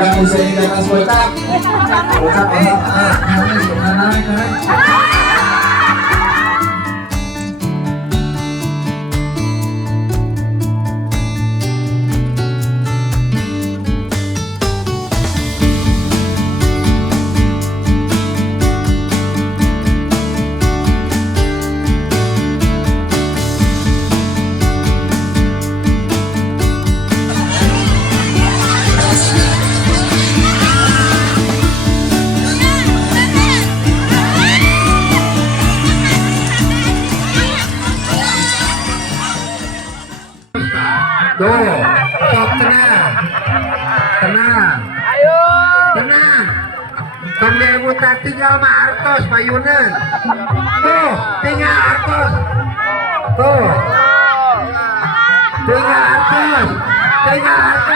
Yang usai di atas bocap. Bocap nangis, nangis. Tuh, stop, tenang, tenang, Ayo. tenang. Pemilih tinggal sama Artos, Pak Yunan. Tuh, tinggal Artos. Tuh, tinggal Artos, tinggal Artos.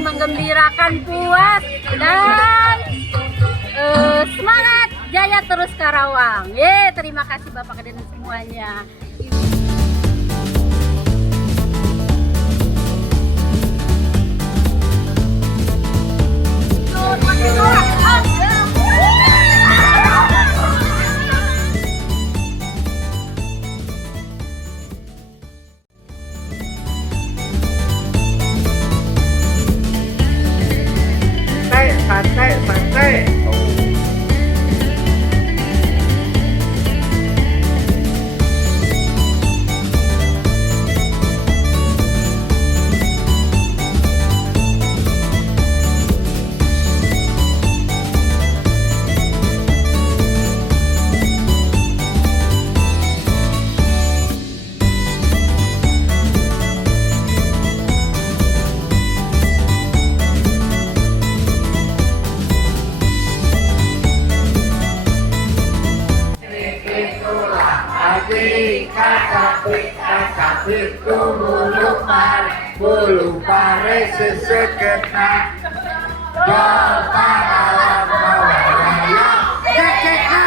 Menggembirakan, puas dan semangat jaya terus Karawang. Terima kasih Bapak dan semuanya. Santai. Kakak itu bulu pare sesekena jauh dalam bawahnya kekeknya.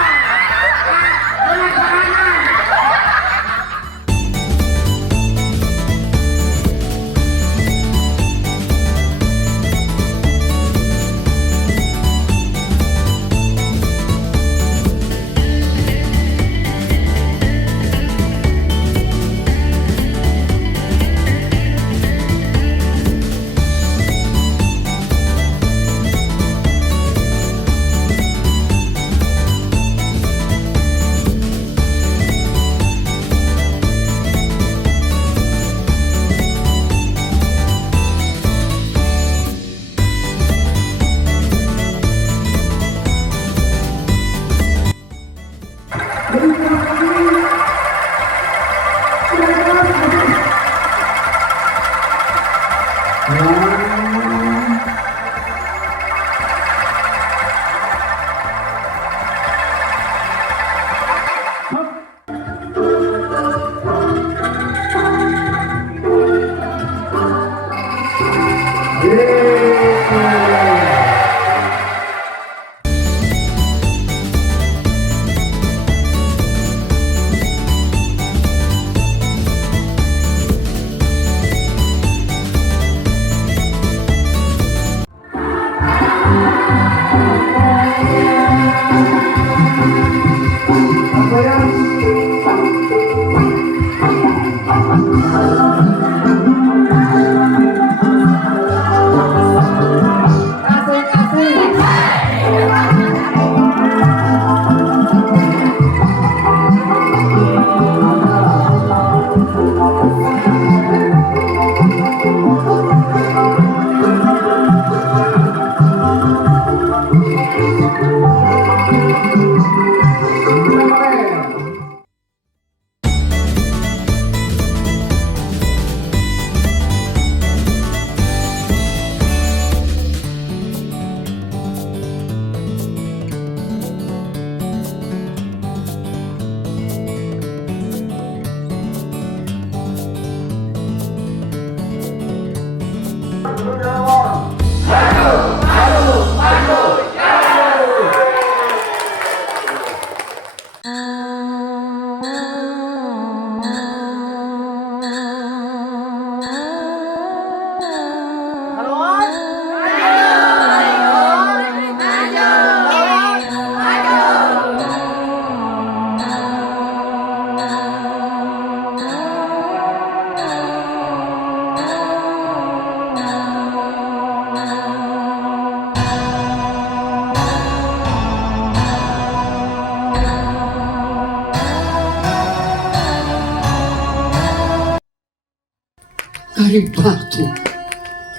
karibatu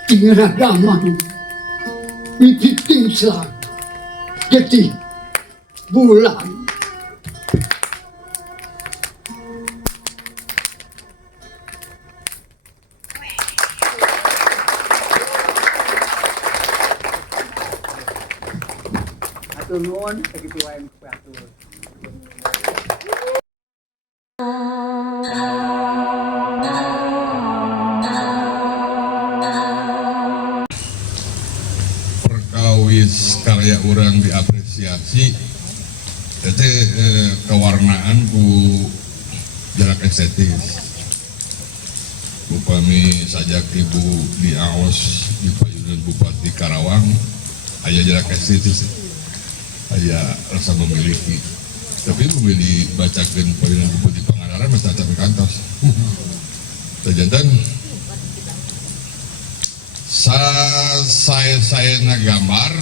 tingradamang pipiting slag detik bulan Atur nuhun sakitu wae atur. Perkawis karya orang diapresiasi itu kewarnaan ku jarak estetis upami sajak ibu di Aos di Payunan Bupati Karawang aya jarak estetis aya rasa memiliki tapi memilih bacakan Payunan Bupati Pangandaran masih sampai kantos terjantan saya nagambar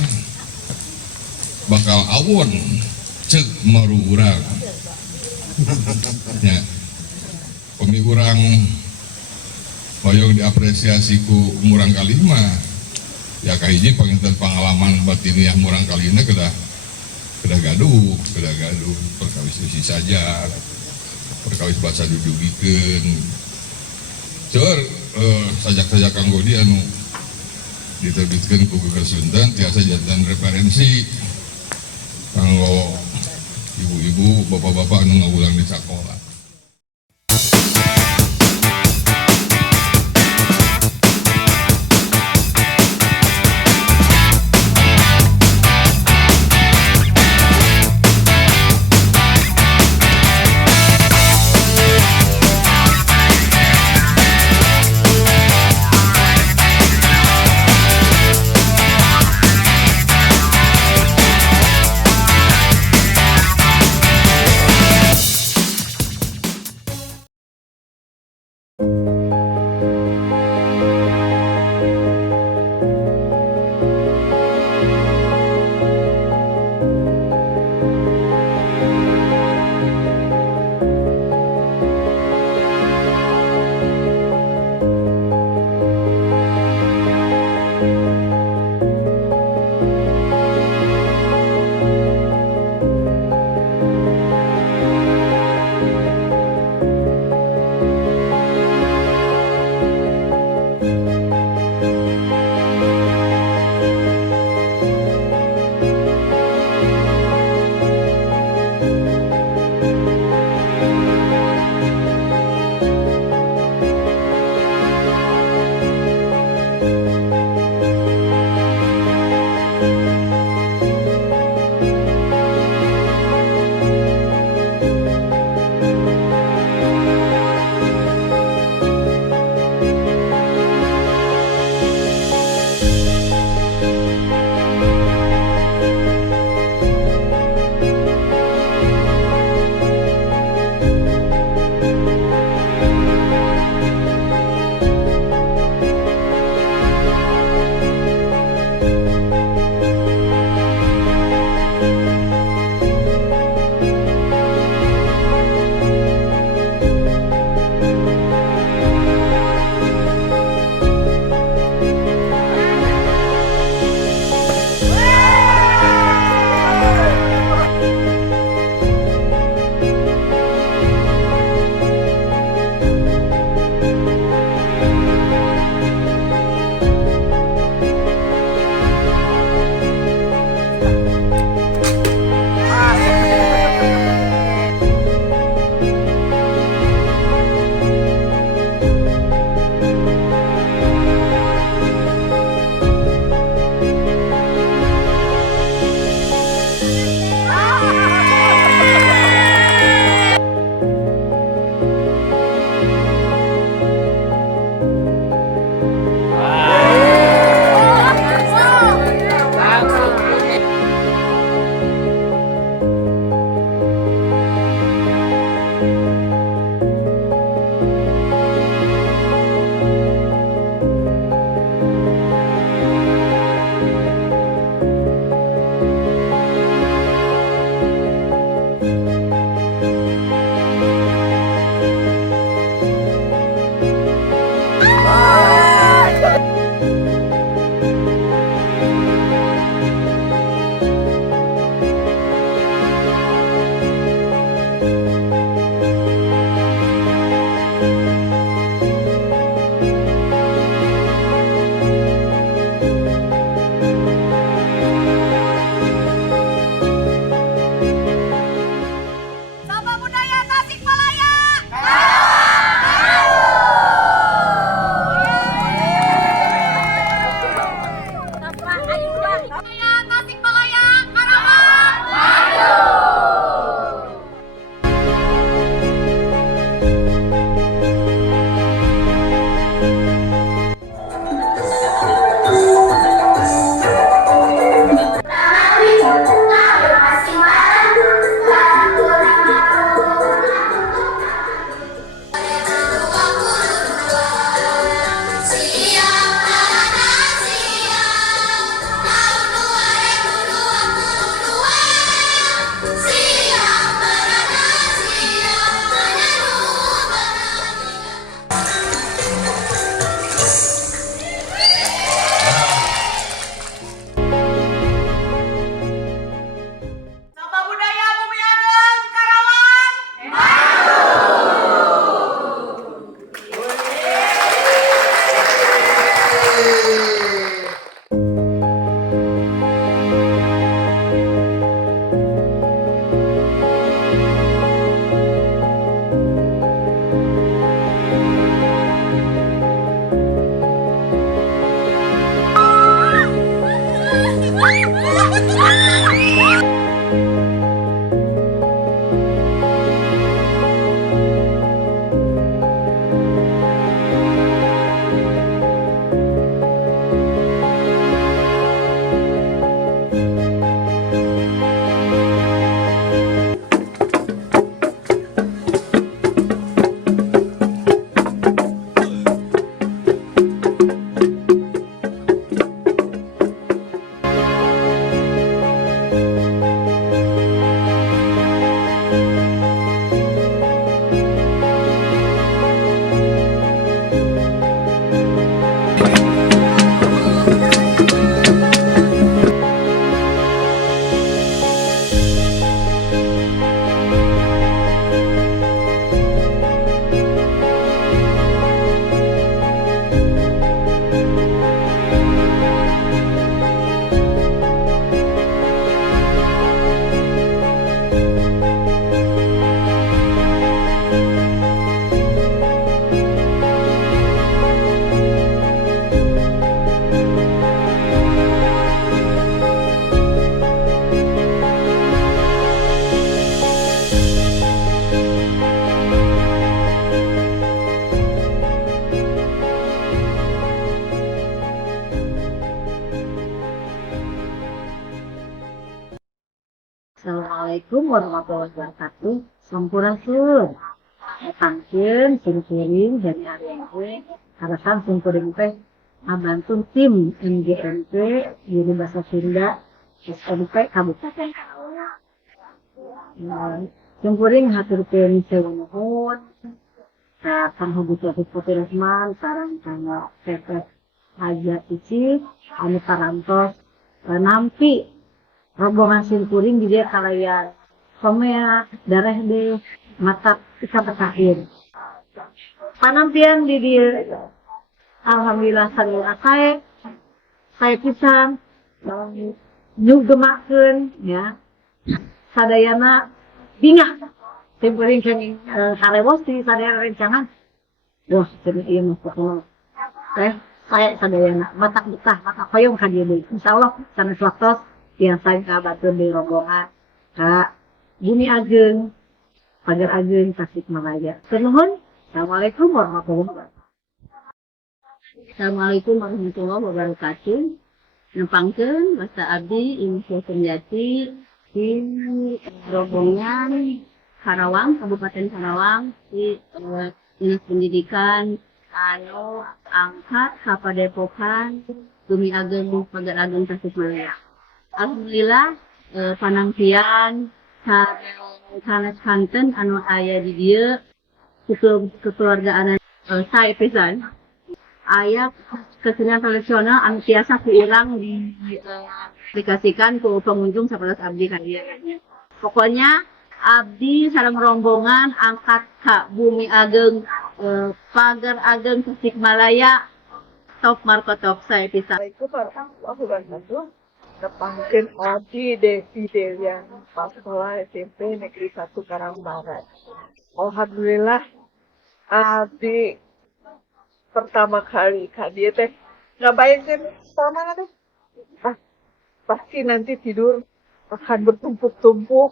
bakal awon cek maru urang ya pemi urang hoyong diapresiasi ku murang kalima ya kahiji panginten pengalaman batiniah murang kalina kedah gaduh perkawis usi saja perkawis bahasa dudugikeun ceur sajak-sajak kanggo di anu diterbitkan ku Kesultanan tiasa jantan referensi kanggo ibu-ibu bapak-bapak anu ngawulang di sekolah. Assalamualaikum warahmatullahi wabarakatuh. Sampurasun. Pangkeun simkuring dari RMP, harapan simkuring teh ngabantu tim MGMP Guru Bahasa Sunda SMP Kabupaten Karawang. Simkuring haturkeun sewu nuhun ka Kang Hugus Putri Resman sareng Kang Teteh Haja Cici anu parantos nampi rombongan simkuring di dia kalayan somea darah di mata bisa berakhir. Panampian di dia, alhamdulillah saya pisan nyugemakeun ya. Sadayana bingah simkuring kenging karewos di sadayana rencangan. Wah, cenah ieu mah pokona. Saya sadayana matak betah, matak hoyong ka dieu deui. Insyaallah sanes waktos tiasa kabatur di rombongan ka Bumi Ageng, Pagar Ageng, Tasikmalaya. Nuhun. Assalamualaikum warahmatullahi wabarakatuh. Assalamualaikum warahmatullahi wabarakatuh. Nempangkeun basa abdi Info Senjati di rombongan Karawang, Kabupaten Karawang di Dinas Pendidikan anu angkat ka Padepokan Bumi Ageng, Pagar Ageng, Tasikmalaya. Alhamdulillah panampian sanes kanten anu aya di dieu kekeluargaan saya pisan aya kesenian tradisional anu tiasa ku urang dikasihkan ku pengunjung sapelas abdi ka dieu. Pokoknya abdi sareng rombongan angkat ka Bumi Ageng Pagar Ageng Tasikmalaya top marko top saya pisan. Assalamualaikum warahmatullahi wabarakatuh. Nepangkeun Odi Devi Delian pas sekolah SMP Negeri 1 Karang Barat. Alhamdulillah Abdi pertama kali ka dieu teh ngabayangkeun samana teh. Pasti nanti tidur akan bertumpuk-tumpuk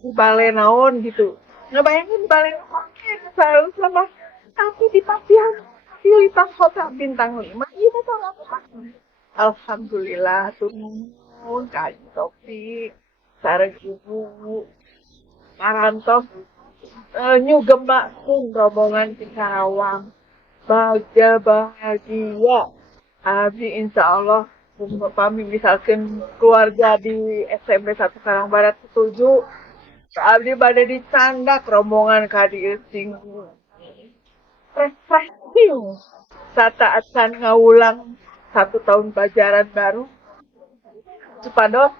di balai naon gitu. Ngabayangkeun balai naon selalu sama tapi di papian pilih pas hotel bintang 5 ieu teh apa? Alhamdulillah turun kaji topi sareng ibu parantos nyugema pun rombongan di Karawang bahagia abdi insyaallah pami misalkan keluarga di SMP 1 Karang Barat setuju abdi bade dicandak rombongan ka dieu sing refreshing sataat can ngaulang 1 tahun pelajaran baru supados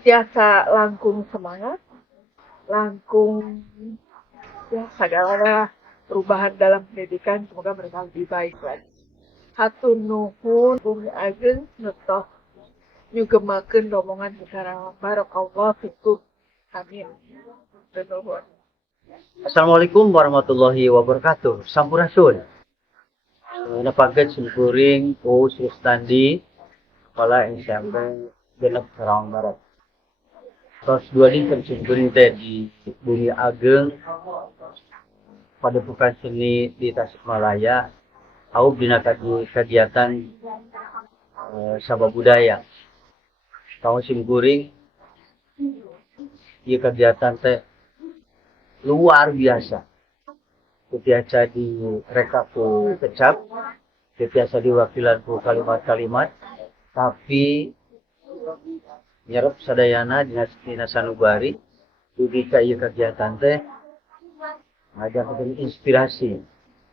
tiasa langkung semangat, langkung ya segala perubahan dalam pendidikan semoga mereka lebih baik lagi. Hatur nuhun Bumi Ageng netoh nyugemakeun rombongan di Karawang barakallahu fikum. Amin. Nuhun. Assalamualaikum warahmatullahi wabarakatuh. Sampurasun. Nepangkeun simkuring ku Sustandi kepala SMP Genep Karawang Barat. Tos 2 dinten simkuring teh di Bumi Ageng Padepokan Seni di Tasikmalaya aub dina kegiatan Sabah Budaya. Tahun simkuring ieu kegiatan teh luar biasa. Biasa direka ku kecap, biasa diwakilan ku kalimat-kalimat, tapi nyerep sadayana dina sanubari dugi ka ieu kegiatan teh ngajakeun inspirasi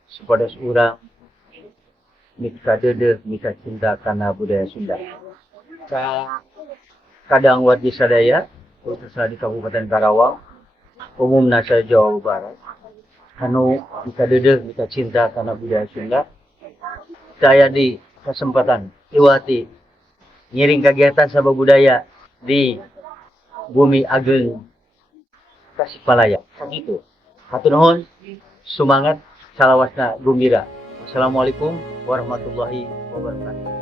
supados urang mika deudeuh mika cinta kana budaya Sunda. Kadang wargi sadaya khususna di Kabupaten Karawang umumna sa Jawa Barat anu mika deudeuh mika cinta kana budaya Sunda saya di kesempatan iwati ngiring kegiatan sabah budaya di Bumi Ageng Tasikmalaya. Sakitu. Hatur nuhun, semangat, salawasna gembira. Wassalamualaikum warahmatullahi wabarakatuh.